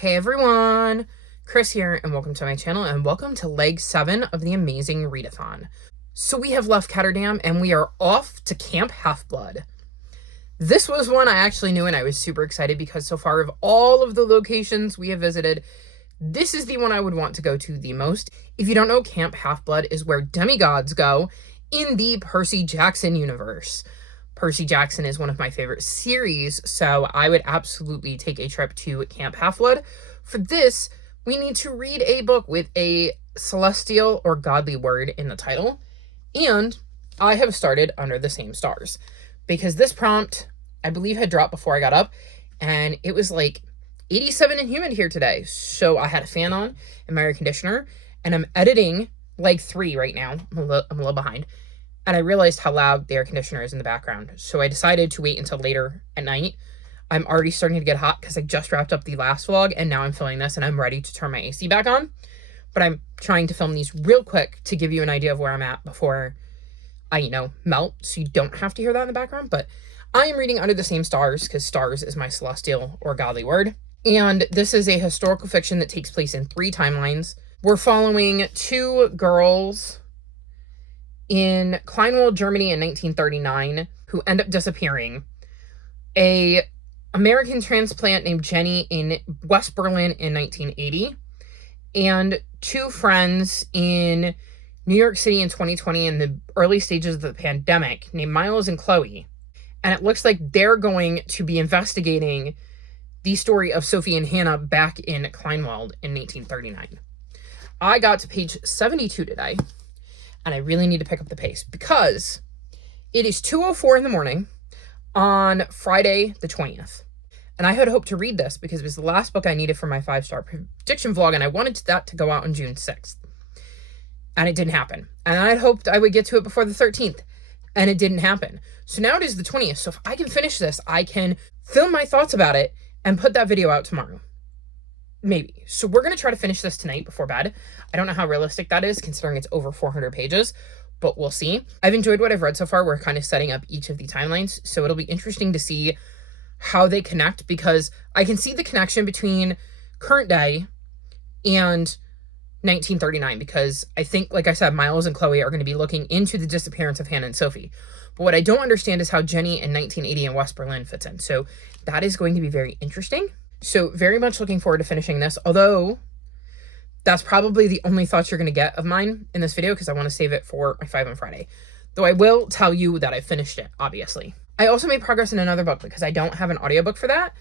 Hey everyone, Chris here, and welcome to my channel, and welcome to leg 7 of the amazing Readathon. So we have left Ketterdam, and we are off to Camp Half-Blood. This was one I actually knew, and I was super excited because so far of all of the locations we have visited, this is the one I would want to go to the most. If you don't know, Camp Half-Blood is where demigods go in the Percy Jackson universe. Percy Jackson is one of my favorite series, so I would absolutely take a trip to Camp Half-Blood. For this, we need to read a book with a celestial or godly word in the title, and I have started Under the Same Stars, because this prompt, I believe, had dropped before I got up, and it was like 87 and humid here today, so I had a fan on and my air conditioner, and I'm editing leg 3 right now. I'm a little behind. And I realized how loud the air conditioner is in the background. So I decided to wait until later at night. I'm already starting to get hot because I just wrapped up the last vlog and now I'm filming this and I'm ready to turn my AC back on. But I'm trying to film these real quick to give you an idea of where I'm at before I, melt. So you don't have to hear that in the background. But I am reading Under the Same Stars because stars is my celestial or godly word. And this is a historical fiction that takes place in 3 timelines. We're following 2 girls in Kleinwald, Germany in 1939, who end up disappearing. A American transplant named Jenny in West Berlin in 1980. And 2 friends in New York City in 2020 in the early stages of the pandemic named Miles and Chloe. And it looks like they're going to be investigating the story of Sophie and Hannah back in Kleinwald in 1839. I got to page 72 today. And I really need to pick up the pace because it is 2:04 in the morning on Friday the 20th. And I had hoped to read this because it was the last book I needed for my 5-star prediction vlog, and I wanted that to go out on June 6th. And it didn't happen. And I had hoped I would get to it before the 13th, and it didn't happen. So now it is the 20th. So if I can finish this, I can film my thoughts about it and put that video out tomorrow. Maybe. So we're going to try to finish this tonight before bed. I don't know how realistic that is considering it's over 400 pages, but we'll see. I've enjoyed what I've read so far. We're kind of setting up each of the timelines, so it'll be interesting to see how they connect because I can see the connection between current day and 1939 because I think, like I said, Miles and Chloe are going to be looking into the disappearance of Hannah and Sophie. But what I don't understand is how Jenny in 1980 in West Berlin fits in. So that is going to be very interesting. So very much looking forward to finishing this, although that's probably the only thoughts you're going to get of mine in this video because I want to save it for my 5 on Friday. Though I will tell you that I finished it, obviously. I also made progress in another book because I don't have an audiobook for that.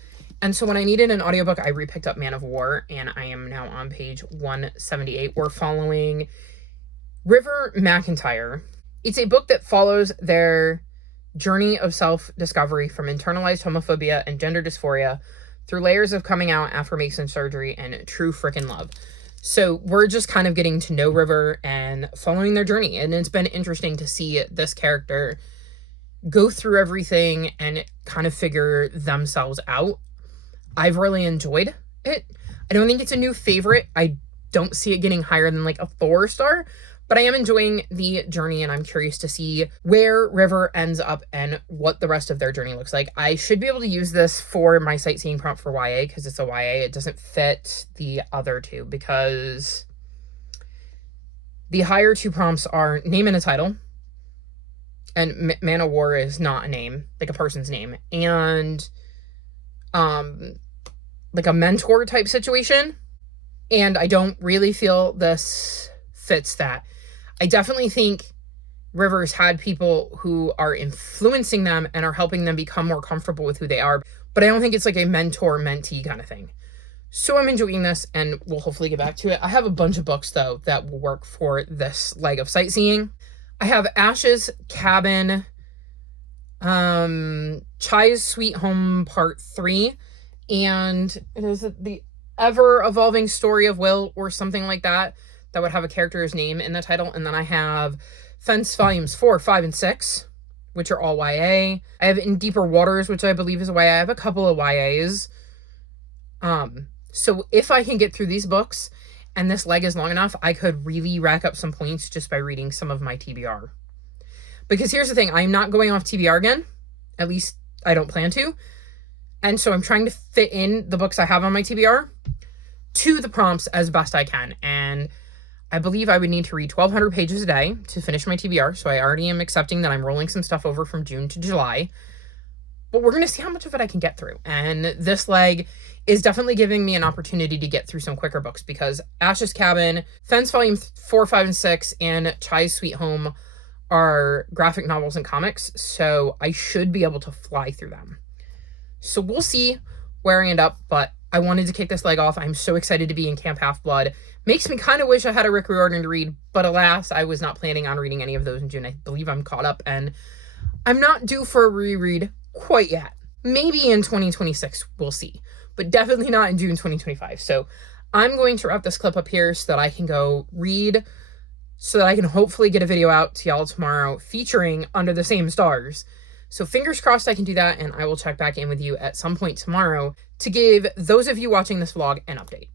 And so when I needed an audiobook, I repicked up Man of War, and I am now on page 178. We're following River McIntyre. It's a book that follows their journey of self-discovery from internalized homophobia and gender dysphoria through layers of coming out, affirmation surgery, and true frickin' love. So we're just kind of getting to know River and following their journey. And it's been interesting to see this character go through everything and kind of figure themselves out. I've really enjoyed it. I don't think it's a new favorite. I don't see it getting higher than like a 4-star, but I am enjoying the journey and I'm curious to see where River ends up and what the rest of their journey looks like. I should be able to use this for my sightseeing prompt for YA because it's a YA. It doesn't fit the other 2 because the higher 2 prompts are name and a title. And Man of War is not a name, like a person's name. And like a mentor type situation. And I don't really feel this fits that. I definitely think River's had people who are influencing them and are helping them become more comfortable with who they are. But I don't think it's like a mentor-mentee kind of thing. So I'm enjoying this and we'll hopefully get back to it. I have a bunch of books, though, that will work for this leg of sightseeing. I have Ash's Cabin, Chai's Sweet Home Part 3, and it is the ever-evolving story of Will or something like that. That would have a character's name in the title. And then I have Fence Volumes 4, 5, and 6, which are all YA. I have In Deeper Waters, which I believe is a YA. I have a couple of YAs. So if I can get through these books and this leg is long enough, I could really rack up some points just by reading some of my TBR. Because here's the thing, I'm not going off TBR again. At least I don't plan to. And so I'm trying to fit in the books I have on my TBR. to the prompts as best I can. And I believe I would need to read 1,200 pages a day to finish my TBR. So I already am accepting that I'm rolling some stuff over from June to July. But we're going to see how much of it I can get through. And this leg is definitely giving me an opportunity to get through some quicker books, because Ash's Cabin, Fence Volume 4, 5, and 6, and Chai's Sweet Home are graphic novels and comics. So I should be able to fly through them. So we'll see where I end up, but I wanted to kick this leg off. I'm so excited to be in Camp Half-Blood. Makes me kind of wish I had a Rick Riordan to read, but alas, I was not planning on reading any of those in June. I believe I'm caught up, and I'm not due for a reread quite yet. Maybe in 2026, we'll see, but definitely not in June 2025. So I'm going to wrap this clip up here so that I can go read, so that I can hopefully get a video out to y'all tomorrow featuring Under the Same Stars. So fingers crossed I can do that, and I will check back in with you at some point tomorrow to give those of you watching this vlog an update.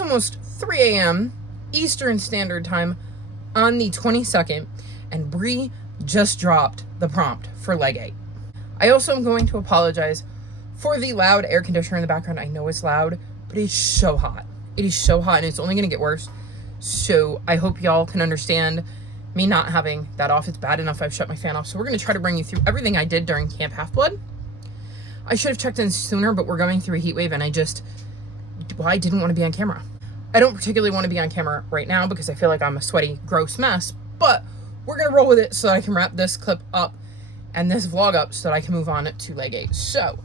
Almost 3 a.m. Eastern Standard Time on the 22nd, and Bree just dropped the prompt for leg 8. I also am going to apologize for the loud air conditioner in the background. I know it's loud, but it's so hot. It is so hot, and it's only going to get worse. So I hope y'all can understand me not having that off. It's bad enough I've shut my fan off. So we're going to try to bring you through everything I did during Camp Half-Blood. I should have checked in sooner, but we're going through a heat wave, and I didn't want to be on camera. I don't particularly want to be on camera right now because I feel like I'm a sweaty, gross mess, but we're going to roll with it so that I can wrap this clip up and this vlog up so that I can move on to leg 8. So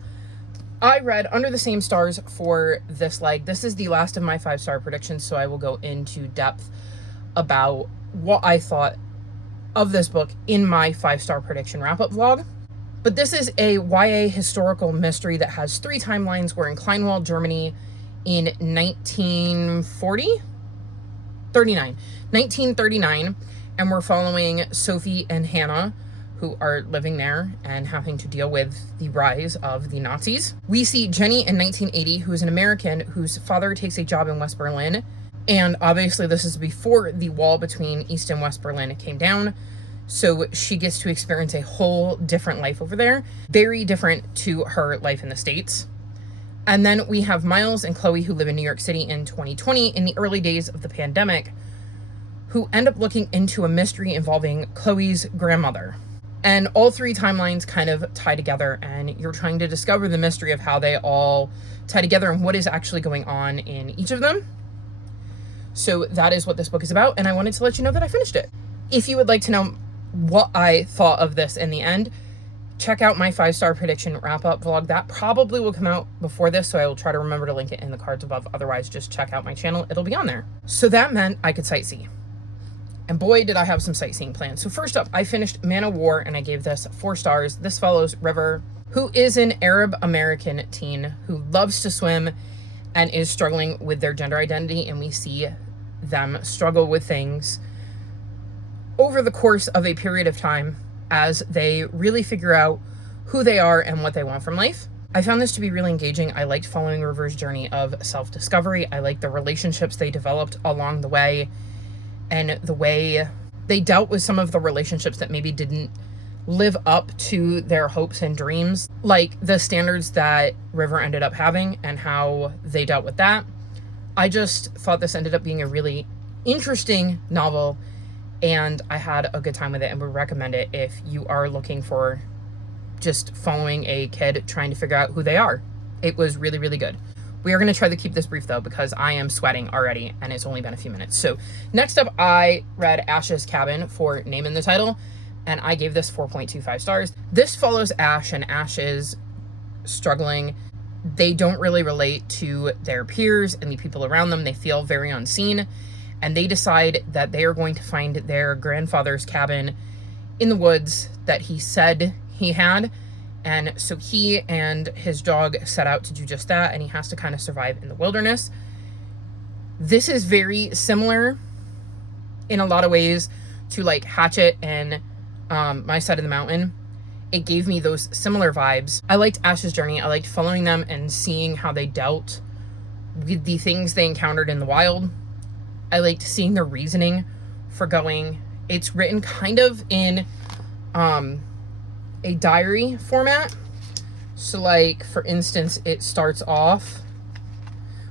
I read Under the Same Stars for this leg. This is the last of my 5-star predictions, so I will go into depth about what I thought of this book in my 5-star prediction wrap-up vlog. But this is a YA historical mystery that has 3 timelines. We're in Kleinwald, Germany, in 1939, and we're following Sophie and Hannah, who are living there and having to deal with the rise of the Nazis. We see Jenny in 1980, who is an American whose father takes a job in West Berlin, and obviously this is before the wall between East and West Berlin came down, so she gets to experience a whole different life over there, very different to her life in the States. And then we have Miles and Chloe, who live in New York City in 2020 in the early days of the pandemic, who end up looking into a mystery involving Chloe's grandmother. And all three timelines kind of tie together, and you're trying to discover the mystery of how they all tie together and what is actually going on in each of them. So that is what this book is about, and I wanted to let you know that I finished it. If you would like to know what I thought of this in the end, check out my 5-star prediction wrap-up vlog. That probably will come out before this, so I will try to remember to link it in the cards above. Otherwise, just check out my channel. It'll be on there. So that meant I could sightsee. And boy, did I have some sightseeing plans. So first up, I finished Man of War, and I gave this 4 stars. This follows River, who is an Arab-American teen who loves to swim and is struggling with their gender identity, and we see them struggle with things over the course of a period of time as they really figure out who they are and what they want from life. I found this to be really engaging. I liked following River's journey of self-discovery. I liked the relationships they developed along the way, and the way they dealt with some of the relationships that maybe didn't live up to their hopes and dreams, like the standards that River ended up having and how they dealt with that. I just thought this ended up being a really interesting novel, and I had a good time with it and would recommend it if you are looking for just following a kid trying to figure out who they are. It was really, really good. We are going to try to keep this brief, though, because I am sweating already, and it's only been a few minutes. So next up, I read Ash's Cabin for name in the title, and I gave this 4.25 stars. This follows Ash, and Ash is struggling. They don't really relate to their peers and the people around them. They feel very unseen, and they decide that they are going to find their grandfather's cabin in the woods that he said he had. And so he and his dog set out to do just that, and he has to kind of survive in the wilderness. This is very similar in a lot of ways to like Hatchet and My Side of the Mountain. It gave me those similar vibes. I liked Ash's journey. I liked following them and seeing how they dealt with the things they encountered in the wild. I liked seeing their reasoning for going. It's written kind of in a diary format. So like, for instance, it starts off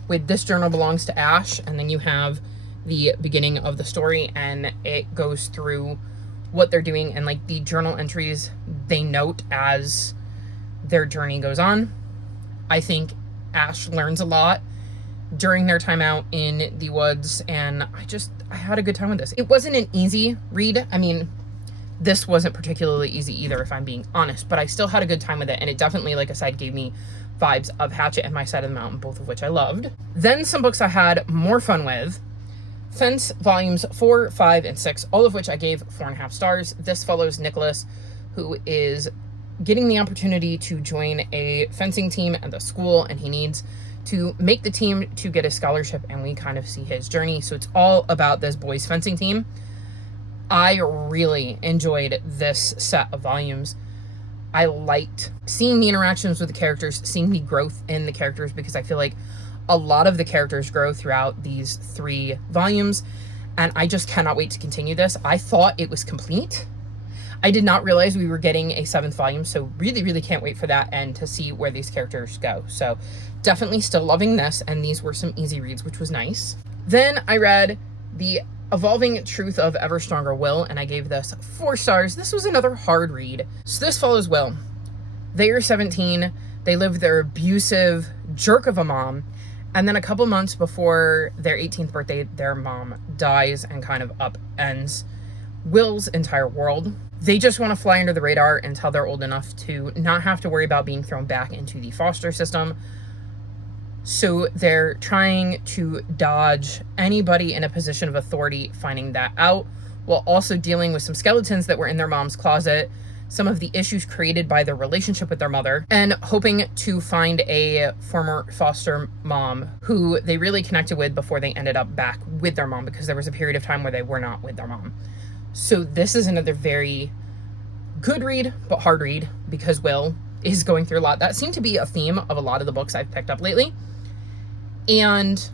with this journal belongs to Ash, and then you have the beginning of the story, and it goes through what they're doing and like the journal entries they note as their journey goes on. I think Ash learns a lot during their time out in the woods, and I had a good time with this. It wasn't an easy read. I mean, this wasn't particularly easy either, if I'm being honest, but I still had a good time with it, and it definitely, like I said, gave me vibes of Hatchet and My Side of the Mountain, both of which I loved. Then some books I had more fun with. Fence volumes 4, 5, and 6, all of which I gave 4.5 stars. This follows Nicholas, who is getting the opportunity to join a fencing team at the school, and he needs to make the team to get a scholarship, and we kind of see his journey. So it's all about this boys fencing team. I really enjoyed this set of volumes. I liked seeing the interactions with the characters, seeing the growth in the characters, because I feel like a lot of the characters grow throughout these 3 volumes, and I just cannot wait to continue this. I thought it was complete. I did not realize we were getting a 7th volume, so really, really can't wait for that and to see where these characters go. So definitely still loving this, and these were some easy reads, which was nice. Then I read The Evolving Truth of Ever Stronger Will, and I gave this 4 stars. This was another hard read. So this follows Will. They are 17. They live their abusive jerk of a mom, and then a couple months before their 18th birthday, their mom dies and kind of upends Will's entire world. They just want to fly under the radar until they're old enough to not have to worry about being thrown back into the foster system. So they're trying to dodge anybody in a position of authority finding that out, while also dealing with some skeletons that were in their mom's closet, some of the issues created by their relationship with their mother, and hoping to find a former foster mom who they really connected with before they ended up back with their mom, because there was a period of time where they were not with their mom. So this is another very good read, but hard read, because Will is going through a lot. That seemed to be a theme of a lot of the books I've picked up lately. And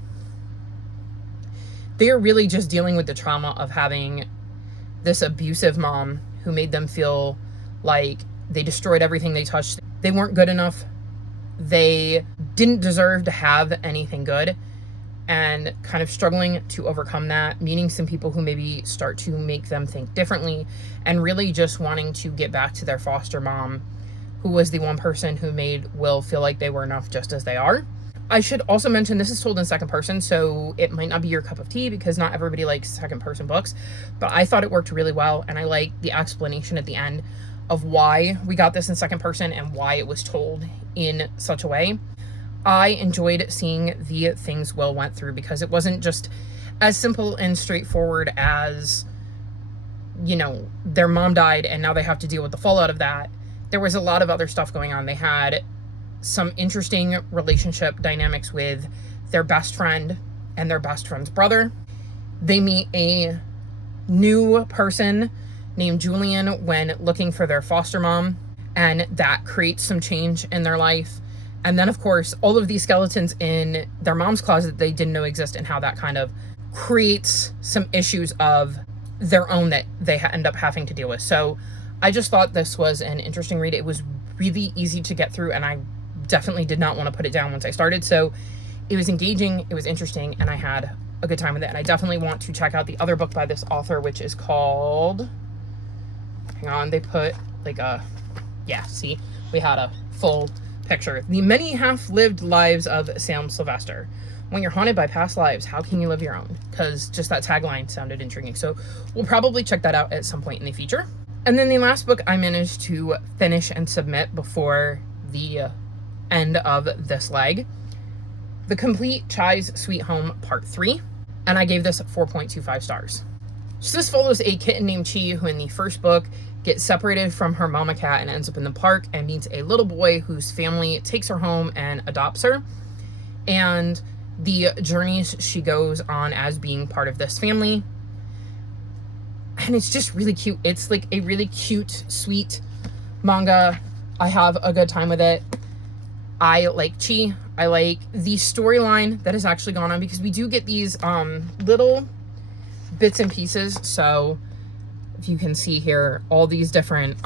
they're really just dealing with the trauma of having this abusive mom who made them feel like they destroyed everything they touched. They weren't good enough. They didn't deserve to have anything good. and kind of struggling to overcome that, meeting some people who maybe start to make them think differently, and really just wanting to get back to their foster mom, who was the one person who made Will feel like they were enough just as they are. I should also mention this is told in second person, so it might not be your cup of tea because not everybody likes second person books, but I thought it worked really well, and I like the explanation at the end of why we got this in second person and why it was told in such a way. I enjoyed seeing the things Will went through because it wasn't just as simple and straightforward as, you know, their mom died and now they have to deal with the fallout of that. There was a lot of other stuff going on. They had some interesting relationship dynamics with their best friend and their best friend's brother. They meet a new person named Julian when looking for their foster mom, and that creates some change in their life. And then, of course, all of these skeletons in their mom's closet they didn't know exist, and how that kind of creates some issues of their own that they end up having to deal with. So I just thought this was an interesting read. It was really easy to get through, and I definitely did not want to put it down once I started. So it was engaging, it was interesting, and I had a good time with it. And I definitely want to check out the other book by this author, which is called, hang on, they put like a, yeah, see, we had a full picture. The Many Half-Lived Lives of Sam Sylvester. When you're haunted by past lives, how can you live your own? Because just that tagline sounded intriguing. So we'll probably check that out at some point in the future. And then the last book I managed to finish and submit before the end of this leg, The Complete Chai's Sweet Home Part 3. And I gave this 4.25 stars. So this follows a kitten named Chi who in the first book gets separated from her mama cat and ends up in the park and meets a little boy whose family takes her home and adopts her. And the journeys she goes on as being part of this family. And it's just really cute. It's like a really cute, sweet manga. I have a good time with it. I like Chi. I like the storyline that has actually gone on because we do get these little bits and pieces. So if you can see here, all these different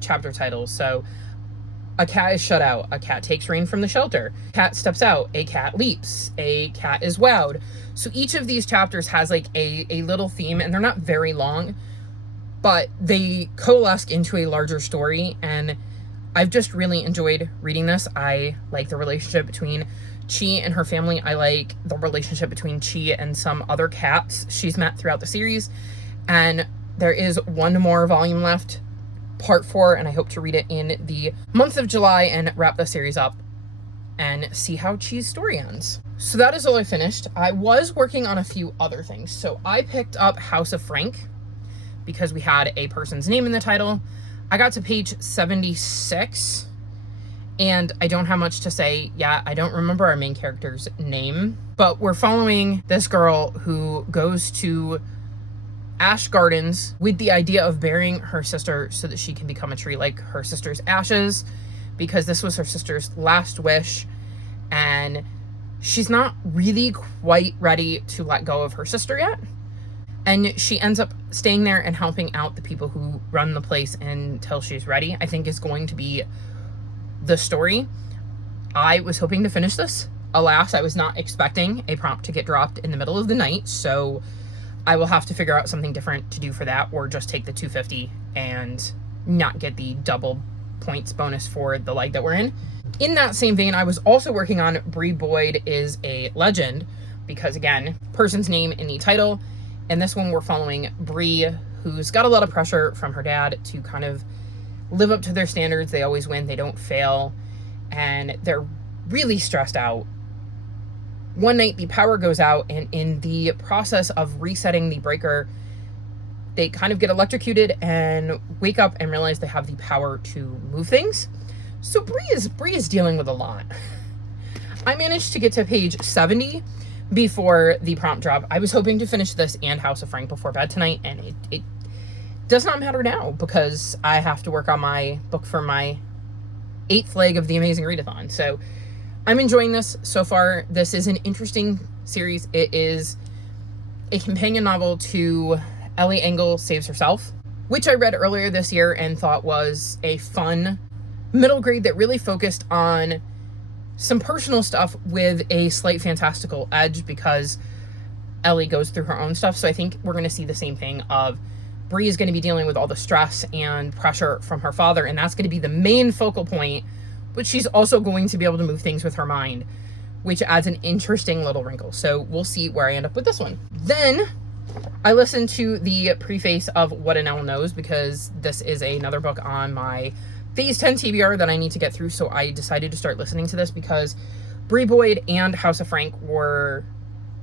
chapter titles. So a cat is shut out. A cat takes rain from the shelter. Cat steps out. A cat leaps. A cat is wowed. So each of these chapters has like a little theme, and they're not very long, but they coalesce into a larger story. And I've just really enjoyed reading this. I like the relationship between Chi and her family. I like the relationship between Chi and some other cats she's met throughout the series. And there is one more volume left, part 4, and I hope to read it in the month of July and wrap the series up and see how Chi's story ends. So that is all I finished. I was working on a few other things. So I picked up House of Frank because we had a person's name in the title. I got to page 76 and I don't have much to say yet. I don't remember our main character's name, but we're following this girl who goes to Ash Gardens with the idea of burying her sister so that she can become a tree like her sister's ashes, because this was her sister's last wish, and she's not really quite ready to let go of her sister yet. And she ends up staying there and helping out the people who run the place until she's ready, I think is going to be the story. I was hoping to finish this. Alas, I was not expecting a prompt to get dropped in the middle of the night, so I will have to figure out something different to do for that, or just take the 250 and not get the double points bonus for the leg that we're in. In that same vein, I was also working on Bree Boyd is a Legend, because again, person's name in the title. And this one we're following Bree, who's got a lot of pressure from her dad to kind of live up to their standards. They always win, they don't fail, and they're really stressed out. One night the power goes out, and in the process of resetting the breaker, they kind of get electrocuted and wake up and realize they have the power to move things. So Bree is dealing with a lot. I managed to get to page 70 before the prompt drop. I was hoping to finish this and House of Frank before bed tonight, and it does not matter now because I have to work on my book for my 8th leg of the Amazing Readathon. So I'm enjoying this so far. This is an interesting series. It is a companion novel to Ellie Engel Saves Herself, which I read earlier this year and thought was a fun middle grade that really focused on some personal stuff with a slight fantastical edge because Ellie goes through her own stuff. So I think we're going to see the same thing of Bree is going to be dealing with all the stress and pressure from her father, and that's going to be the main focal point, but she's also going to be able to move things with her mind, which adds an interesting little wrinkle. So we'll see where I end up with this one. Then I listened to the preface of What an Owl Knows, because this is another book on my Phase 10 TBR that I need to get through. So I decided to start listening to this because Bree Boyd and House of Frank were,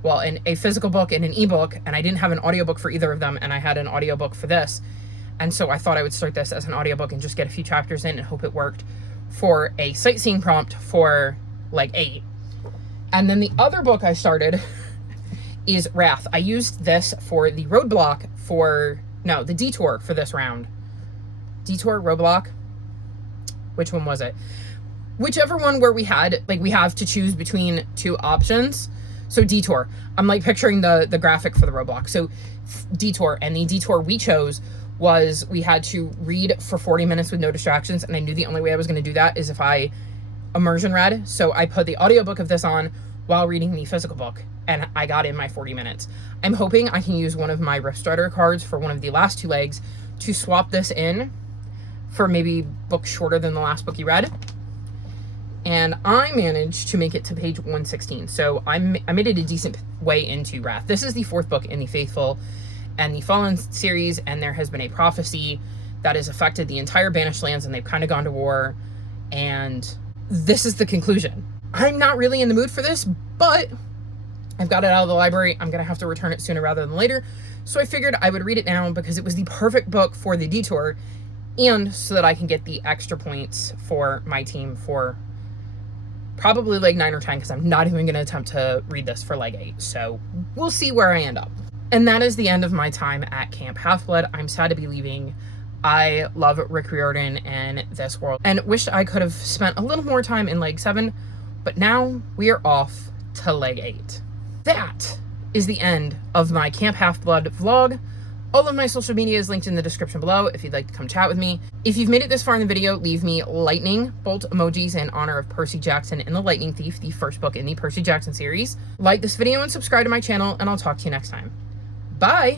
well, in a physical book and an ebook, and I didn't have an audiobook for either of them, and I had an audiobook for this. And so I thought I would start this as an audiobook and just get a few chapters in and hope it worked for a sightseeing prompt for Leg 8. And then the other book I started is Wrath. I used this for the roadblock the detour for this round. Detour, roadblock? Which one was it? Whichever one where we have to choose between two options. So detour. I'm like picturing the graphic for the roadblock. So detour, and the detour we chose was we had to read for 40 minutes with no distractions, and I knew the only way I was going to do that is if I immersion read. So I put the audiobook of this on while reading the physical book, and I got in my 40 minutes. I'm hoping I can use one of my Riftstrider cards for one of the last two legs to swap this in for maybe books shorter than the last book you read. And I managed to make it to page 116. So I made it a decent way into Wrath. This is the fourth book in the Faithful and the Fallen series, and there has been a prophecy that has affected the entire Banished Lands, and they've kind of gone to war, and this is the conclusion. I'm not really in the mood for this, but I've got it out of the library. I'm going to have to return it sooner rather than later. So I figured I would read it now because it was the perfect book for the detour, and so that I can get the extra points for my team for probably leg 9 or 10, because I'm not even going to attempt to read this for leg 8. So we'll see where I end up. And that is the end of my time at Camp Half-Blood. I'm sad to be leaving. I love Rick Riordan and this world, and wish I could have spent a little more time in leg 7, but now we are off to leg 8. That is the end of my Camp Half-Blood vlog. All of my social media is linked in the description below if you'd like to come chat with me. If you've made it this far in the video, leave me lightning bolt emojis in honor of Percy Jackson and the Lightning Thief, the first book in the Percy Jackson series. Like this video and subscribe to my channel, and I'll talk to you next time. Bye!